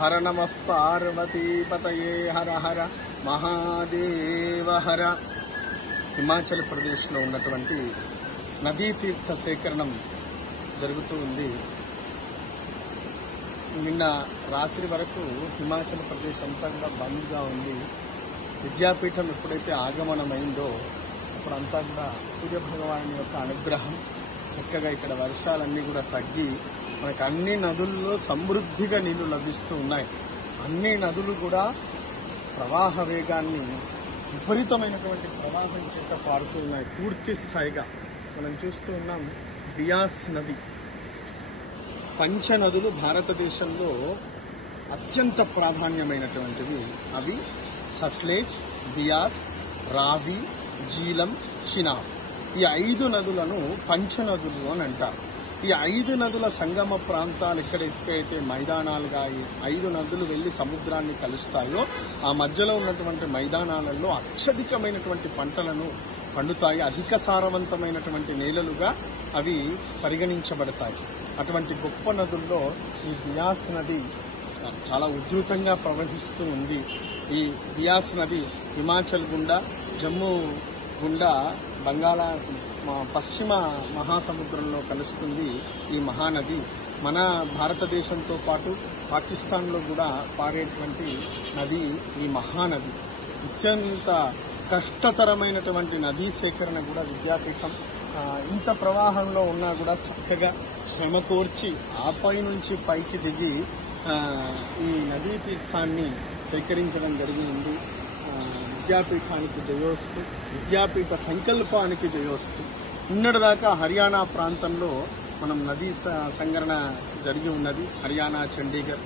హర నమః పార్వతీపతయే హర హర మహాదేవ హర. హిమాచల్ ప్రదేశ్లో ఉన్నటువంటి నదీ తీర్థ సేకరణం జరుగుతూ ఉంది. నిన్న రాత్రి వరకు హిమాచల్ ప్రదేశ్ అంతా కూడా బంద్గా ఉంది. విద్యాపీఠం ఎప్పుడైతే ఆగమనమైందో అప్పుడంతా కూడా సూర్యభగవాను యొక్క అనుగ్రహం, చక్కగా ఇక్కడ వర్షాలన్నీ కూడా తగ్గి మనకు అన్ని నదుల్లో సమృద్ధిగా నీళ్లు లభిస్తూ ఉన్నాయి. అన్ని నదులు కూడా ప్రవాహ వేగాన్ని విపరీతమైనటువంటి ప్రవాహం చేత పారుతూ ఉన్నాయి. పూర్తి స్థాయిగా మనం చూస్తూ ఉన్నాం. బియాస్ నది, పంచనదులు భారతదేశంలో అత్యంత ప్రాధాన్యమైనటువంటివి. అవి సట్లెజ్, బియాస్, రావి, జీలం, చినాబ్. ఈ 5 నదులను పంచనదులు అని అంటారు. ఈ 5 నదుల సంగమ ప్రాంతాలు ఎక్కడైతే మైదానాలుగా 5 నదులు వెళ్లి సముద్రాన్ని కలుస్తాయో ఆ మధ్యలో ఉన్నటువంటి మైదానాలలో అత్యధికమైనటువంటి పంటలను పండుతాయి. అధిక సారవంతమైనటువంటి నేలలుగా అవి పరిగణించబడతాయి. అటువంటి గొప్ప నదుల్లో ఈ బియాస్ నది చాలా ఉధృతంగా ప్రవహిస్తూ ఉంది. ఈ బియాస్ నది హిమాచల్ గుండా, జమ్మూ గుండా పశ్చిమ మహాసముద్రంలో కలుస్తుంది. ఈ మహానది మన భారతదేశంతో పాటు పాకిస్తాన్లో కూడా పారేటువంటి నది ఈ మహానది. అత్యంత కష్టతరమైనటువంటి నదీ సేకరణ కూడా విద్యాపీఠం ఇంత ప్రవాహంలో ఉన్నా కూడా చక్కగా శ్రమ కోర్చి ఆపై నుంచి పైకి దిగి ఈ నదీ తీర్థాన్ని సేకరించడం జరిగింది. విద్యాపీఠానికి జయోస్తు, విద్యాపీఠ సంకల్పానికి జయోస్తు. నిన్నటిదాకా హర్యానా ప్రాంతంలో మనం నదీ సంగ్రహణ జరిగి ఉన్నది. హర్యానా, చండీగఢ్,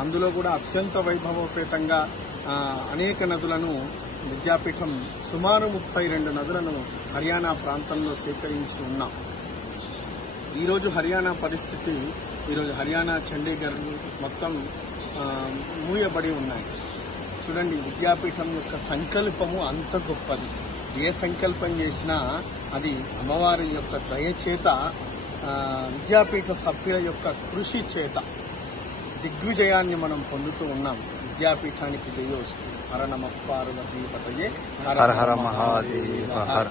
అందులో కూడా అత్యంత వైభవోపేతంగా అనేక నదులను విద్యాపీఠం సుమారు 32 నదులను హర్యానా ప్రాంతంలో సేకరించి ఉన్నాం. ఈరోజు హర్యానా పరిస్థితి, ఈరోజు హర్యానా, చండీగఢ్ మొత్తం మూయబడి ఉన్నాయి. చూడండి, విద్యాపీఠం యొక్క సంకల్పము అంత గొప్పది. ఏ సంకల్పం చేసినా అది అమ్మవారి యొక్క దయ చేత, విద్యాపీఠ సభ్యుల యొక్క కృషి చేత దిగ్విజయాన్ని మనం పొందుతూ ఉన్నాం. విద్యాపీఠానికి జయోస్తు. హర నమః పార్వతీపతయే హర హర మహాదేవ హర.